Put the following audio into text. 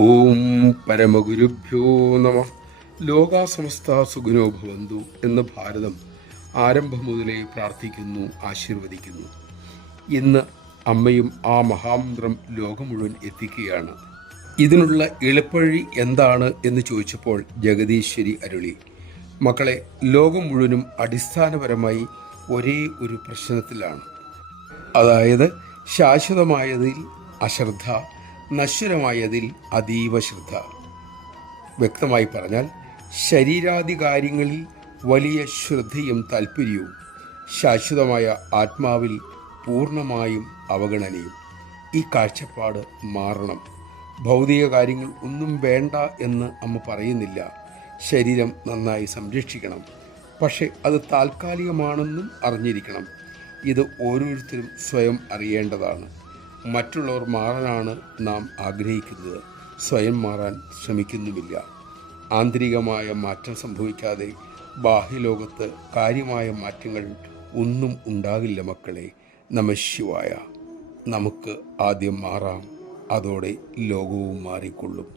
ഓം പരമഗുരുഭ്യോ നമ. ലോകാസമസ്ത സുഖിനോ ഭവന്തു എന്ന് ഭാരതം ആരംഭം മുതലേ പ്രാർത്ഥിക്കുന്നു, ആശീർവദിക്കുന്നു. ഇന്ന് അമ്മയും ആ മഹാമന്ത്രം ലോകം മുഴുവൻ എത്തിക്കുകയാണ്. ഇതിനുള്ള എളുപ്പവഴി എന്താണ് എന്ന് ചോദിച്ചപ്പോൾ ജഗദീശ്വരി അരുളി, മക്കളെ, ലോകം മുഴുവനും അടിസ്ഥാനപരമായി ഒരേ ഒരു പ്രശ്നത്തിലാണ്. അതായത് ശാശ്വതമായതിൽ അശ്രദ്ധ, നശ്വരമായതിൽ അതീവ ശ്രദ്ധ. വ്യക്തമായി പറഞ്ഞാൽ ശരീരാദി കാര്യങ്ങളിൽ വലിയ ശ്രദ്ധയും താല്പര്യവും, ശാശ്വതമായ ആത്മാവിൽ പൂർണ്ണമായും അവഗണനയും. ഈ കാഴ്ചപ്പാട് മാറണം. ഭൗതിക കാര്യങ്ങൾ ഒന്നും വേണ്ട എന്ന് അമ്മ പറയുന്നില്ല. ശരീരം നന്നായി സംരക്ഷിക്കണം, പക്ഷെ അത് താൽക്കാലികമാണെന്നും അറിഞ്ഞിരിക്കണം. ഇത് ഓരോരുത്തരും സ്വയം അറിയേണ്ടതാണ്. മറ്റുള്ളവർ മാറാനാണ് നാം ആഗ്രഹിക്കുന്നത്, സ്വയം മാറാൻ ശ്രമിക്കുന്നുമില്ല. ആന്തരികമായ മാറ്റം സംഭവിക്കാതെ ബാഹ്യലോകത്ത് കാര്യമായ മാറ്റങ്ങൾ ഒന്നും ഉണ്ടാകില്ല മക്കളെ. നമഃശിവായ. നമുക്ക് ആദ്യം മാറാം, അതോടെ ലോകവും മാറിക്കൊള്ളും.